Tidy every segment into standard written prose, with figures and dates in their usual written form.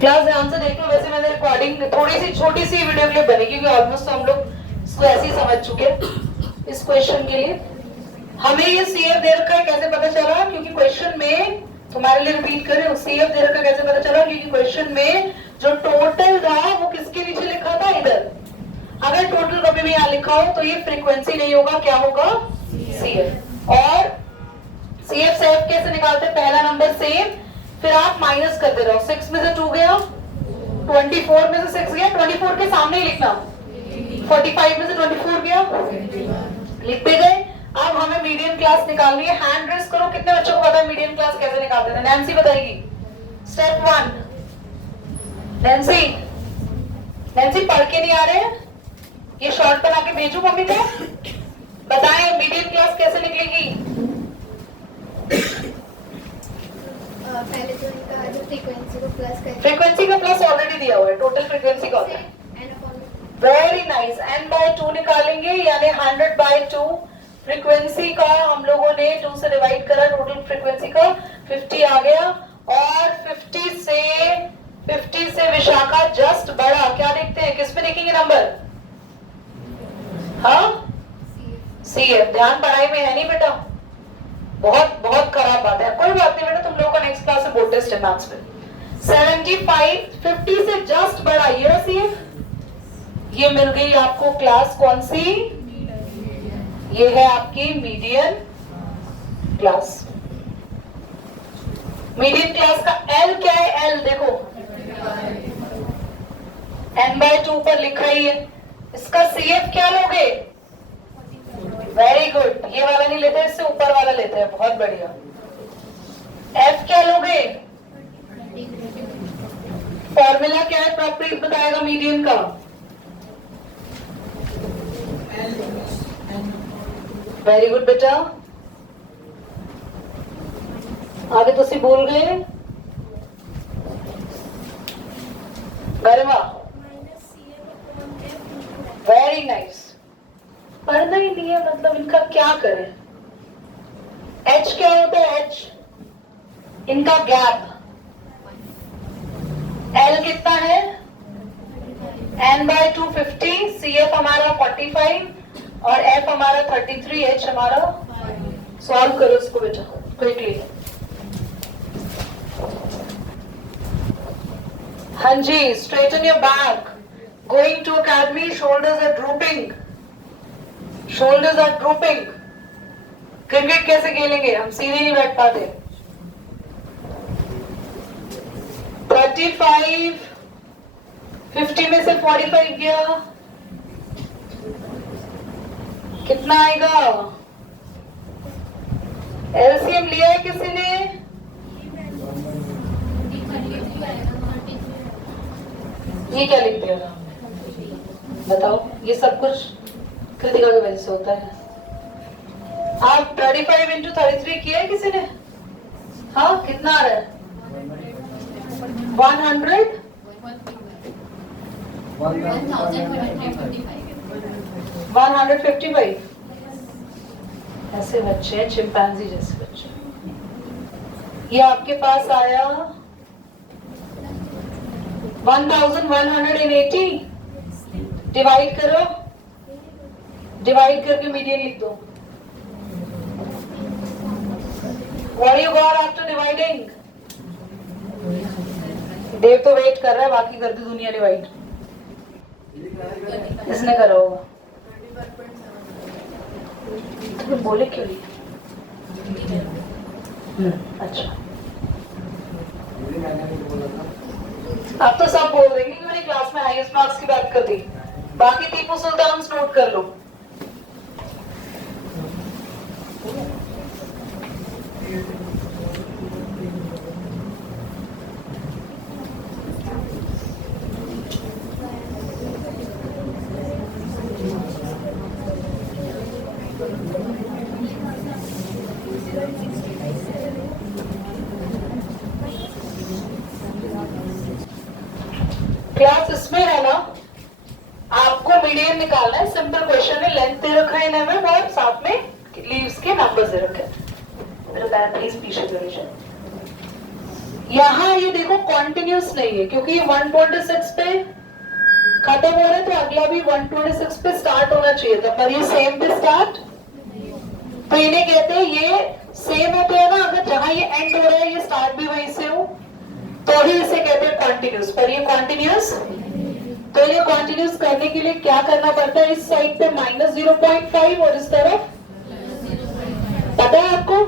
Class ध्यान से देख लो। वैसे मैंने रिकॉर्डिंग थोड़ी सी छोटी सी वीडियो क्लिप बनी क्योंकि ऑलमोस्ट हम लोग इसको ऐसे ही समझ चुके हैं। इस क्वेश्चन के लिए हमें ये सीएफ दे रखा है, कैसे पता चला? क्योंकि क्वेश्चन में तुम्हारे लिए रिपीट कर रहे हो, सीएफ दे रखा कैसे पता चला? क्योंकि क्वेश्चन में जो टोटल था वो किसके नीचे लिखा था? इधर। अगर टोटल कभी भी यहाँ लिखा हो तो ये फ्रीक्वेंसी नहीं होगा, क्या होगा? सीएफ। और सीएफ से एफ कैसे निकालते? पहला नंबर सेम, फिर आप माइनस करते रहो। 6 में से 2 गया, 24 में से 6 गया, 24 के सामने ही लिखना। 45 में से 24 गया, लिखते गए। अब हमें मीडियन क्लास निकालनी है। हैंड रेस करो, कितने बच्चों को पता है मीडियन क्लास कैसे निकालते हैं? नैन्सी बताएगी। स्टेप 1। नैन्सी, नैन्सी पढ़ के नहीं आ रहे हैं? ये शॉर्ट बना के भेजू मम्मी को। बताएं मीडियन क्लास कैसे निकलेगी? पहले तो इनका जो फ्रीक्वेंसी को प्लस करें। फ्रीक्वेंसी का प्लस ऑलरेडी दिया हुआ है, टोटल फ्रीक्वेंसी का होता है। Very nice. n/2 निकालेंगे यानी 100/2। फ्रीक्वेंसी का हम लोगों ने 2 से डिवाइड करा, टोटल फ्रीक्वेंसी का 50 आ गया। और 50 से विशाखा जस्ट बढ़ा। क्या देखते हैं, किस पे देखेंगे नंबर? हाँ, सीएफ। ध्यान पढ़ाई में है नहीं बेटा, बहुत बहुत खराब बात है। कोई बात नहीं बेटा, तुम लोगों का नेक्स्ट क्लास में बोर्ड टेस्ट है मैथ्स में। 75 50 से जस्ट बढ़ा, ये सीएफ। ये मिल गई आपको क्लास कौन सी? ये है आपकी मीडियन क्लास। मीडियन क्लास का एल क्या है? एल देखो n/2 पर लिखा ही है। इसका सीएफ क्या लोगे? Very good. ये वाला नहीं लेते, इससे ऊपर वाला लेते हैं। बहुत बढ़िया। एफ क्या लोगे? फॉर्मूला क्या है? प्रॉपर्टीज बताएगा मीडियन का। वेरी गुड बेटा। आगे तो सी बोल गए। गरिमा, वेरी नाइस। पढ़ना ही नहीं है मतलब इनका क्या करें? एच क्या होता है? एच इनका गैप। एल कितना है? n/2 50, CF हमारा 45 और F हमारा 33, H हमारा। सॉल्व करो इसको बेटा क्विकली। हाँ जी, straighten your back. Going to academy, shoulders are drooping, shoulders are drooping. Cricket कैसे खेलेंगे हम? सीधे नहीं बैठ पाते। 35 50 में से 45 गया, कितना आएगा? एलसीएम लिया है किसी ने? ये क्या लिख दिया बताओ? ये सब कुछ कृतिका की वजह से होता है। आप 35 into 33 किया है किसी ने? हाँ, कितना आ रहा है? 155। ऐसे बच्चे हैं, चिंपैंजी जैसे बच्चे। ये आपके पास आया 1180। डिवाइड करो, डिवाइड करके मीडियन लिख दो। What you got after dividing? देव तो वेट कर रहा है, बाकी कर दी दुनिया डिवाइड। इसने करा होगा। तो बोले क्यों नहीं? अच्छा, अब तो सब बोल देंगे कि मैंने क्लास में हाईएस्ट मार्क्स की बात कर दी। बाकी टीपू सुल्तान नोट कर लो। क्लास इसमें है ना, आपको मीडियन निकालना है। सिंपल क्वेश्चन है, लेंथ दे रखा है इन्हें और साथ में लीव्स के नंबर्स दे रखे हैं। मेरा पैर प्लीज पीछे करो। यहाँ ये देखो कॉन्टिन्यूस नहीं है क्योंकि ये 126 पे खत्म हो रहा है, तो अगला भी 126 पे स्टार्ट होना चाहिए था, पर ये सेम पे स्टार्ट, तो इन्हें कहते हैं ये सेम होते हैं ना, अगर जहां ये एंड हो रहा है ये स्टार्ट भी वहीं से हो तो ही इसे कहते हैं कॉन्टिन्यूस, पर ये कॉन्टिन्यूस, तो इन्हें कॉन्टिन्यूस करने के लिए क्या करना पड़ता है, इस साइड पे -0.5 और इस तरफ, पता है आपको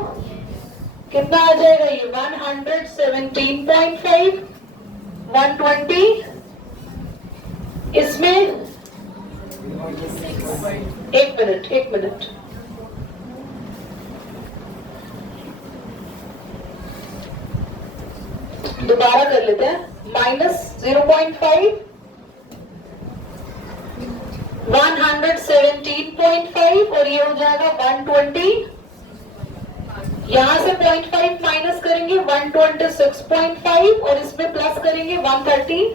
कितना आ जाएगा ये 117.5, 120, इसमें एक मिनट दोबारा कर लेते हैं, -0.5, 117.5 और ये हो जाएगा 120, यहां से 0.5 माइनस करेंगे 126.5 और इसमें प्लस करेंगे 130।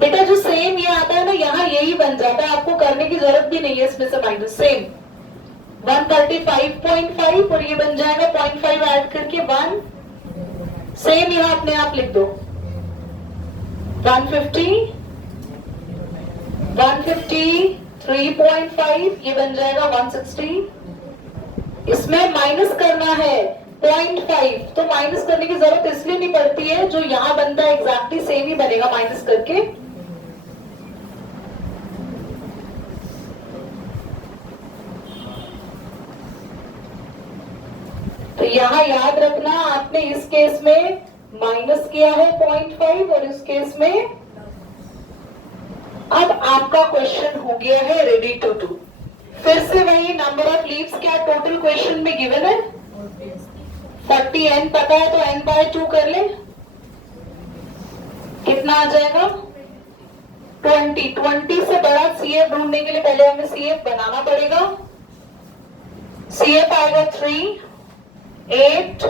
बेटा जो सेम ये आता है ना यहाँ यही बन जाता है, आपको करने की जरूरत भी नहीं है इसमें से माइनस, सेम 135.5 और ये बन जाएगा 0.5 ऐड करके 1, सेम यहाँ अपने आप लिख दो 150, 153.5 ये बन जाएगा 160, इसमें माइनस करना है 0.5, तो माइनस करने की जरूरत इसलिए नहीं पड़ती है, जो यहाँ बनता है एग्जैक्टली सेम ही बनेगा माइनस करके, तो यहाँ याद रखना आपने इस केस में माइनस किया है 0.5 और इस केस में, अब आपका क्वेश्चन हो गया है रेडी टू डू। फिर से वही नंबर ऑफ लीव्स क्या टोटल क्वेश्चन में गिवन है 40, n पता है तो n/2 कर ले, कितना आ जाएगा 20 से बड़ा CF ढूंढने के लिए पहले हमें CF बनाना पड़ेगा, CF आएगा 3, 8,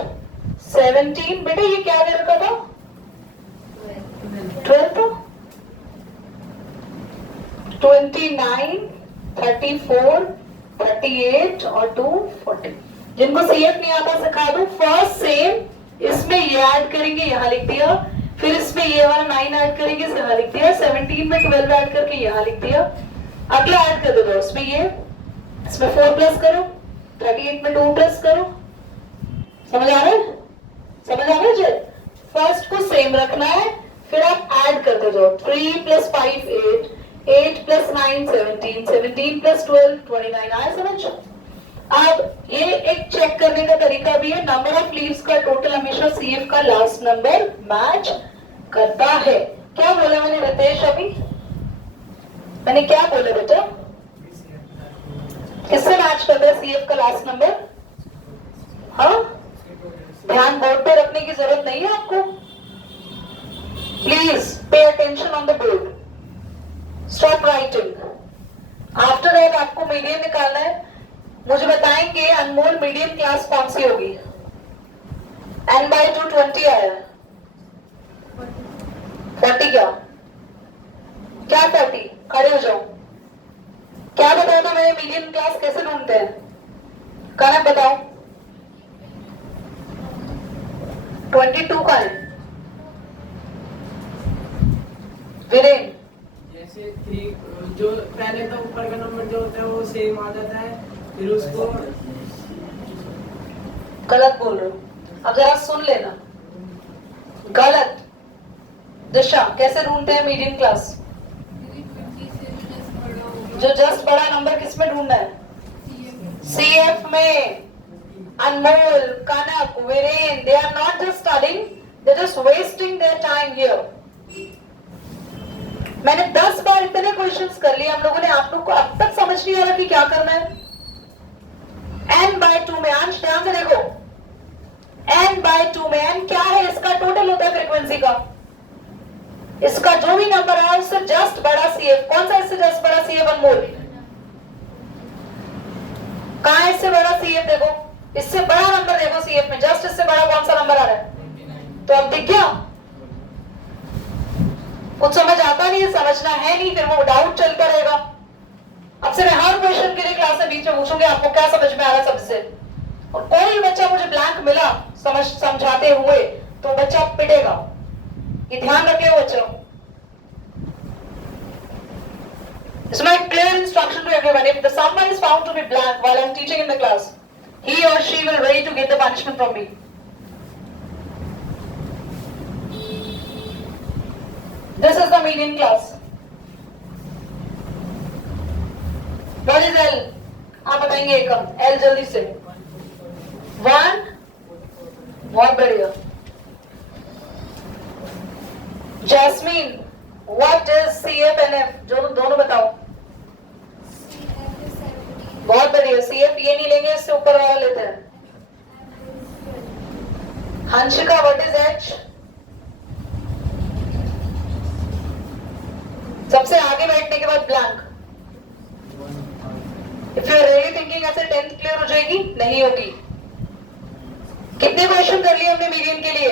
17, बेटा ये क्या दे रखा था 12, 29, 34, 38 और 2, 40। जिनको CF नहीं आता सिखा दो, फर्स्ट सेम इसमें ये ऐड करेंगे यहाँ लिख दिया, फिर इसमें ये वाला 9 ऐड करेंगे यहाँ लिख दिया, 17 में 12 ऐड करके यहाँ लिख दिया, अगला ऐड कर दो इसमें ये, इसमें 4 प्लस करो, 38 में 2 प्लस करो, समझ आ रहा है जी, फर्स्ट को सेम रखना है, फिर आप ऐड करते जाओ, 3 + 5 8, 8 + 9 17, 17 + 12 29, आया समझ। अब ये एक चेक करने का तरीका भी है, नंबर ऑफ लीव्स का टोटल हमेशा CF का लास्ट नंबर मैच करता है। क्या बोला मैंने रितेश अभी, मैंने क्या बोला बेटा, किससे मैच करता है CF का लास्ट नंबर, हाँ ध्यान बोर्ड पे रखने की जरूरत नहीं है आपको, please pay attention on the board, stop writing. After that आपको मीडियम निकालना है, मुझे बताएंगे अनमोल मीडियम क्लास कौन सी होगी, n/2 20 आया, 40 क्या 40, खड़े हो जाओ, क्या बताया था मैंने मीडियम क्लास कैसे ढूंढते हैं, कनक बताओ 22 का है वीरेन, जैसे 3 जो पहले तो ऊपर का नंबर जो होता है वो सेम आ जाता है, फिर उसको गलत बोल रहे हो, अब जरा सुन लेना, गलत दिशा, कैसे ढूंढते हैं मीडियम क्लास, जो जस्ट बड़ा नंबर किस में ढूंढना है, CF में। अनमोल, कनक, Viren, they are not just studying, they're just wasting their time here. मैंने 10 बार इतने क्वेश्चंस कर लिए हम लोगों ने, आप लोग को अब तक समझ नहीं आ रहा कि क्या करना है, n/2 में, अंश ध्यान से देखो, n/2 में n क्या है, इसका टोटल होता है फ्रीक्वेंसी का, इसका जो भी नंबर है उससे जस्ट बड़ा CF, कौन सा इससे जस्ट बड़ा CF अनमोल, कहां है इससे बड़ा CF, देखो इससे बड़ा नंबर देखो CF में, जस्ट इससे बड़ा कौन सा नंबर आ रहा है, तो अब दिख गया, कुछ समझ आता नहीं है, समझना है नहीं, फिर वो डाउट चलता रहेगा। अब से मैं हर क्वेश्चन के लिए क्लास में बीच में पूछूंगी आपको क्या समझ में आ रहा है सबसे, और कोई बच्चा मुझे ब्लैंक मिला समझाते हुए तो बच्चा पिटेगा। ये ध्यान रखिए बच्चों। It's my clear instruction to everyone. If the someone is found to be blank while I'm teaching in the class, he or she will ready to get the punishment from me. This is the median class. What is L? आप बताएंगे एकम। L जल्दी से। 1, बहुत बढ़िया। Jasmine, what is CF and F? दोनों बताओ। बहुत बढ़िया। CF ये नहीं लेंगे, इससे ऊपर वाला लेते हैं। हंशिका, what is H? सबसे आगे बैठने के बाद blank. If you are really thinking ऐसे 10th क्लियर हो जाएगी? नहीं होगी। कितने क्वेश्चन कर लिए हमने मीडियन के लिए?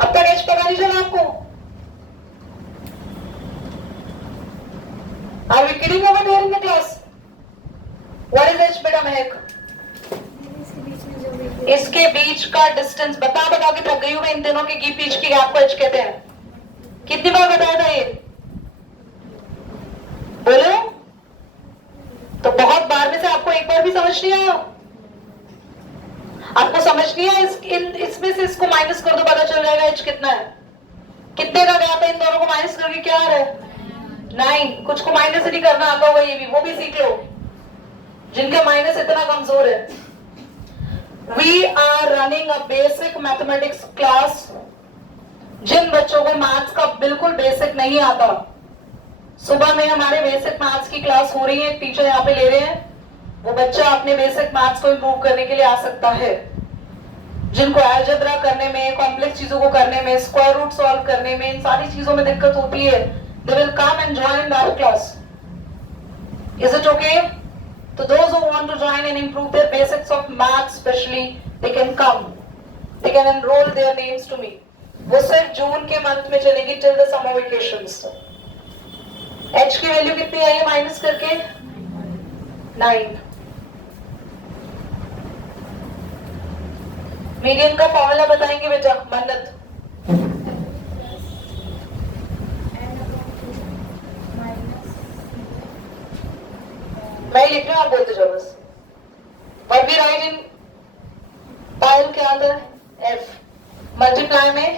अब तक H पता नहीं चला आपको? Are we kidding over there in the class? What is H बेटा महक? इसके बीच का डिस्टेंस बता के थक गई हूं मैं इन दोनों के बीच की गैप को H कहते हैं। कितनी बार बताया था ये? बोलो। तो बहुत बार में से आपको एक बार भी समझ नहीं आया? आपको समझ नहीं आया? इसमें से इसको माइनस कर दो, पता चल जाएगा H कितना है। कितने का गैप है इन दोनों को माइनस करके क्या आ रहा है? 9। कुछ को माइनस नहीं करना आता होगा, ये भी वो भी सीख लो जिनके माइनस इतना कमजोर है। We are running a basic mathematics class. जिन बच्चों को मैथ्स का बिल्कुल बेसिक नहीं आता, सुबह में हमारे बेसिक मैथ्स की क्लास हो रही है, टीचर यहाँ पे ले रहे हैं। वो बच्चा अपने बेसिक मैथ्स को इम्प्रूव करने के लिए आ सकता है। जिनको अलजेब्रा करने में, कॉम्प्लेक्स चीजों को करने में, स्क्वायर रूट सॉल्व करने में, इन सारी चीजों में दिक्कत होती है, they will come and join in that class. Is it okay? So those who want to join and improve their basics of math especially, they can come. They can enroll their names to me. वो सिर्फ जून के month में चलेगी till the summer vacations. H की value कितनी आई है minus करके? 9. Median का फॉर्मूला बताएंगे बेटा मन्नत? मैं लिख रहा हूं, आप बोलते जाओ बस। What we write in पायल क्या आता है? F मल्टीप्लाई में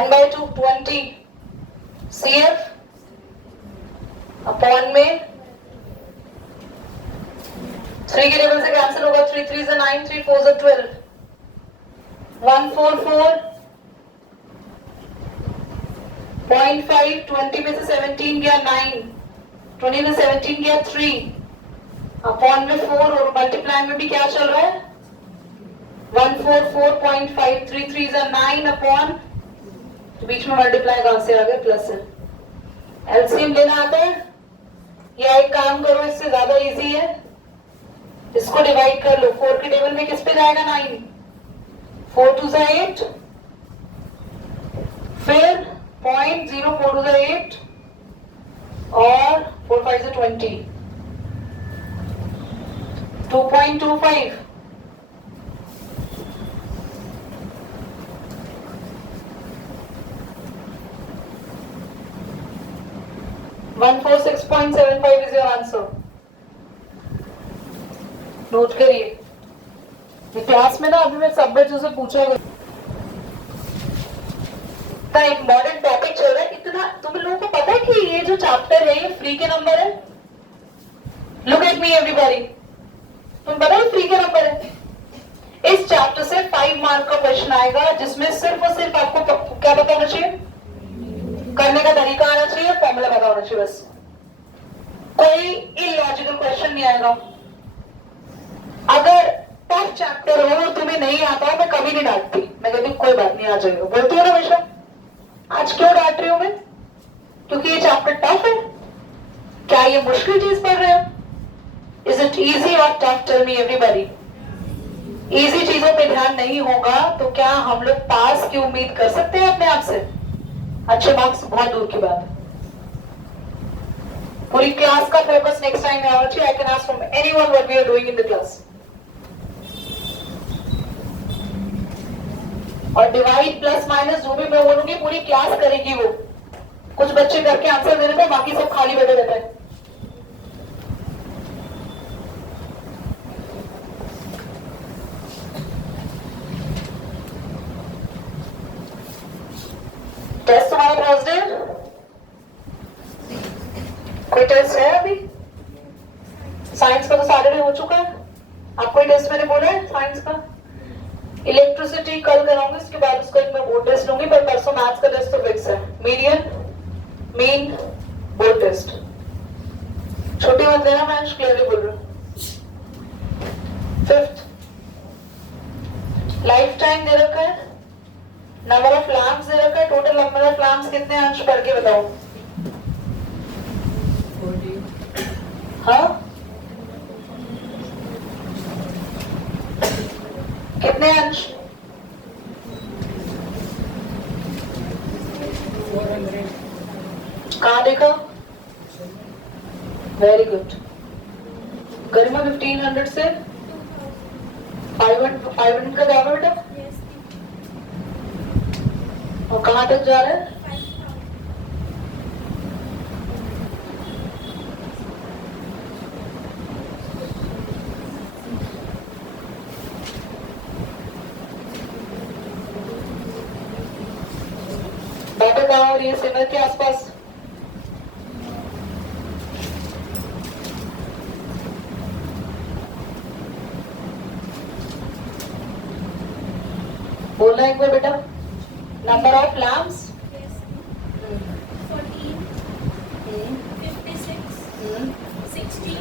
n by 2 20 CF अपॉन में 3 के टेबल से कैंसिल होगा। 3 3 से 9, 3 4 से 12, 144 0.5, 20 में से 17 गया 9, 20 में 17 गया 3, अपॉन में 4 और मल्टीप्लाई में भी क्या चल रहा है? 144.5, 3 3 से 9 अपॉन, तो बीच में मल्टीप्लाई कहां से आ गया? प्लस है। एलसीएम लेना आता है? या एक काम करो, इससे ज्यादा इजी है, इसको डिवाइड कर लो। 4 के टेबल में किस पे जाएगा? 9। 4 2 से 8, फिर 0.04 to the 8 और 4 5 से 20, 2.25, $146.75 is your answer. नोट करिए। क्लास में ना अभी मैं सब बच्चों से पूछा इम्पोर्टेंट टॉपिक चल रहा है। इतना तुम लोगों को पता है कि ये जो चैप्टर है ये फ्री के नंबर है? लुक एट मी एवरीबॉडी, तुम पता है फ्री के नंबर है? इस चैप्टर से 5 मार्क का क्वेश्चन आएगा जिसमें सिर्फ और सिर्फ आपको क्या पता होना चाहिए? करने का तरीका आना चाहिए, फॉर्मूला पता होना चाहिए बस। कोई इलॉजिकल क्वेश्चन नहीं आएगा। अगर टफ चैप्टर हो और तुम्हें नहीं आता मैं कभी नहीं डांटती, मैं कहती कोई बात नहीं आ जाएगा, बोलती हो ना हमेशा। आज क्यों डांट रही हूं मैं? क्योंकि ये चैप्टर टफ है। क्या ये मुश्किल चीज पढ़ रहे हो? इज इट इजी और tough? Tell me everybody. Easy चीजों पे ध्यान नहीं होगा तो क्या हम लोग पास की उम्मीद कर सकते हैं अपने आप से? अच्छे मार्क्स बहुत दूर की बात है। पूरी क्लास का फोकस नेक्स्ट टाइम में आना चाहिए. I can ask from anyone what we are doing in the class. और डिवाइड प्लस माइनस जो भी मैं बोलूंगी पूरी क्लास करेगी वो. कुछ बच्चे करके आंसर दे देते हैं, बाकी सब खाली बैठे रहते हैं. टेस्ट तुम्हारा थर्सडे, कोई टेस्ट है अभी? साइंस का तो सैटरडे हो चुका है. आप कोई टेस्ट मैंने बोला है साइंस का? इलेक्ट्रिसिटी कल कराऊंगी, इसके बाद उसका एक मैं बोर्ड टेस्ट लूंगी. पर परसों मैथ्स का टेस्ट तो फिक्स है. Median main board test. छोटी मत देना, मैं क्लियरली बोल रहा हूँ. फिफ्थ लाइफ टाइम दे रखा है, नंबर ऑफ लैम्प्स दे रखा है. टोटल नंबर ऑफ लैम्प्स कितने अंश पढ़ के बताओ. 40. हाँ कितने अंश? 400. कहाँ देखा? Very good. गरिमा 1500 से 500 का जाएगा बेटा. और कहाँ तक जा रहा है? बैठे कहाँ हो रही है? सिमर के आसपास. बोलना एक बार बेटा. नंबर ऑफ लैम्प्स 14, 56, 60,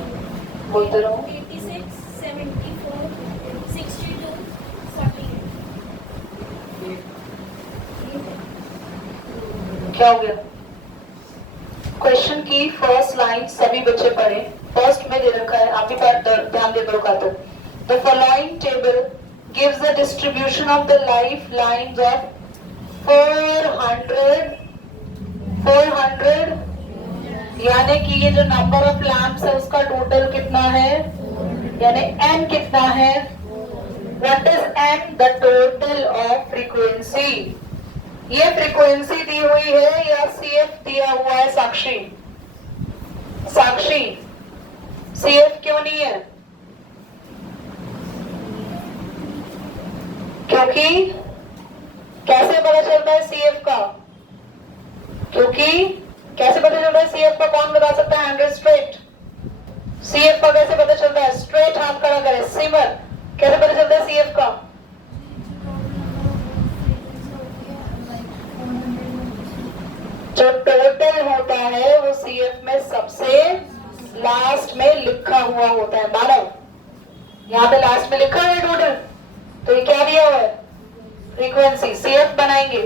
बोलते रहो. 86, 74, 62, 48. क्या हो गया? क्वेश्चन की फर्स्ट लाइन सभी बच्चे पढ़े. फर्स्ट में दे रखा है, आप भी ध्यान दे करो. खाते the following table gives the distribution of the lifelines of 400 यानी कि ये जो नंबर ऑफ लैम्प्स है उसका टोटल कितना है, यानी m कितना है. What is m? The total of frequency. ये फ्रीक्वेंसी दी हुई है या CF दिया हुआ है? साक्षी साक्षी CF क्यों नहीं है? क्योंकि कैसे पता चलता है CF का? क्योंकि कैसे पता चलता है CF का? कौन बता सकता है? 100 स्ट्रेट. CF का कैसे पता चलता है? स्ट्रेट हाथ खड़ा करे. सिमर कैसे पता चलता है CF का? जो टोटल होता है वो CF में सबसे लास्ट में लिखा हुआ होता है. मानव यहाँ पे लास्ट में लिखा है टोटल, तो ये क्या दिया हुआ है? फ्रीक्वेंसी. CF बनाएंगे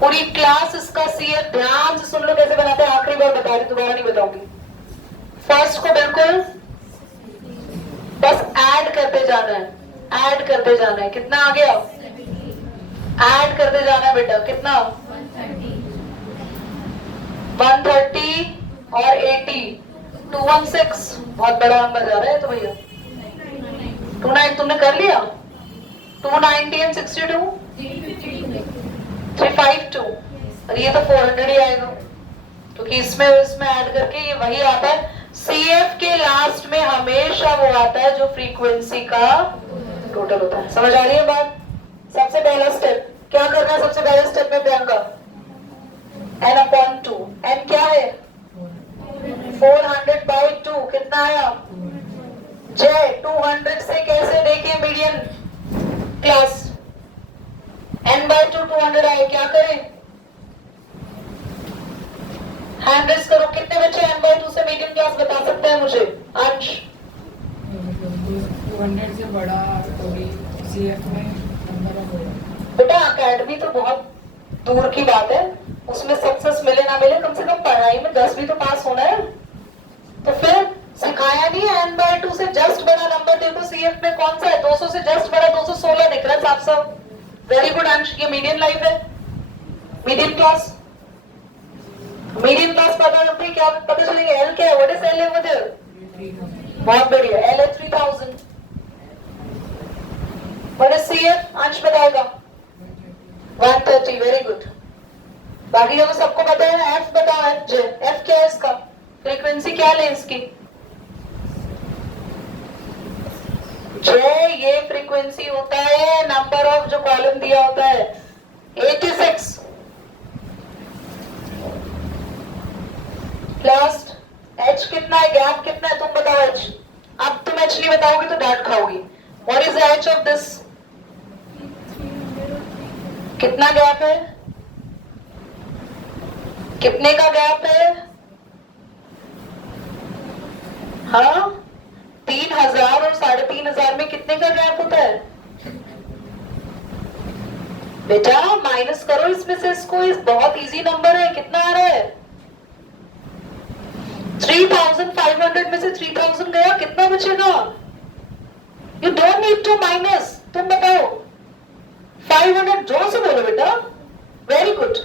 पूरी क्लास इसका CF. ध्यान से सुन लो कैसे बनाते हैं. आखिरी बार बता रही, दोबारा नहीं बताऊंगी. फर्स्ट को बिल्कुल बस ऐड करते जाना है. ऐड करते जाना है. कितना आ गया? ऐड करते जाना है बेटा. कितना? 130 और 80 216. बहुत बड़ा नंबर जा रहा है तो भैया. 29 तुमने कर लिया. 290 and 62 352. और ये तो 400 ही आएगा क्योंकि इसमें ऐड करके ये वही आता है. CF के लास्ट में हमेशा वो आता है जो फ्रीक्वेंसी का टोटल होता है. समझ आ रही है बात? सबसे पहला स्टेप क्या करना है? सबसे पहले स्टेप में प्रियंका n/2. n क्या है? 400/2. कितना आया? जय 200 से कैसे देखें मीडियन क्लास? n/2 200 आए. क्या करें? हैंड रेस करो. कितने बच्चे n/2 से मीडियन क्लास बता सकते हैं मुझे? अंश 200 से बड़ा कोई CF में नंबर ऑफ बेटा अकेडमी तो बहुत दूर की बात है. उसमें सक्सेस मिले ना मिले, कम से कम पढ़ाई में 10वीं तो पास होना है. तो फिर सिखाया नहीं है n/2 से जस्ट बड़ा नंबर देखो. CF में कौन सा है? 200 से जस्ट बड़ा 216 दिख रहा है साफ साफ. Very good Ansh. ये मीडियन लाइफ है, मीडियन क्लास. मीडियम क्लास पता है क्या पता चलेगा? एल क्या है? What is L over there? बहुत बढ़िया, एल है 3000। What is CF? अंश बताएगा 130। Very good. बाकी जो सबको पता है, एफ बताओ। एफ जे, एफ क्या है इसका? फ्रीक्वेंसी क्या ले इसकी? जे, ये फ्रीक्वेंसी होता है नंबर ऑफ जो कॉलम दिया होता है 86। लास्ट एच कितना है? गैप कितना है? तुम बताओ एच। अब तुम एच नहीं बताओगे तो डांट खाओगी। What is the H of this? कितना गैप है? कितने का गैप है? हाँ, 3000 और 3500 में कितने का गैप होता है बेटा? माइनस करो इसमें से इसको। इस बहुत इजी नंबर है। कितना आ रहा है? 3500 में से 3000 गया, कितना बचेगा? You don't need to minus. तुम बताओ 500 जोर से बोलो बेटा। Very good.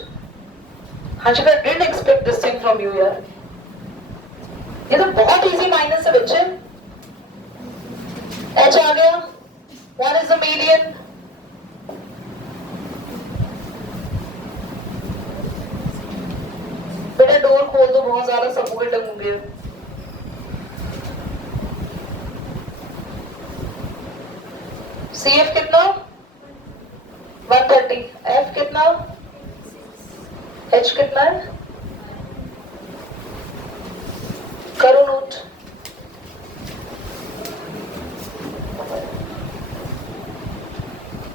Harshita, didn't expect this thing from you यार। ये तो बहुत इजी माइनस है बच्चे। एच आ गया। What is the median? बेटा डोर खोल दो, बहुत ज्यादा सबूगे टंगूंगे। सीएफ कितना? 130। एफ कितना? एच कितना है? करो नोट।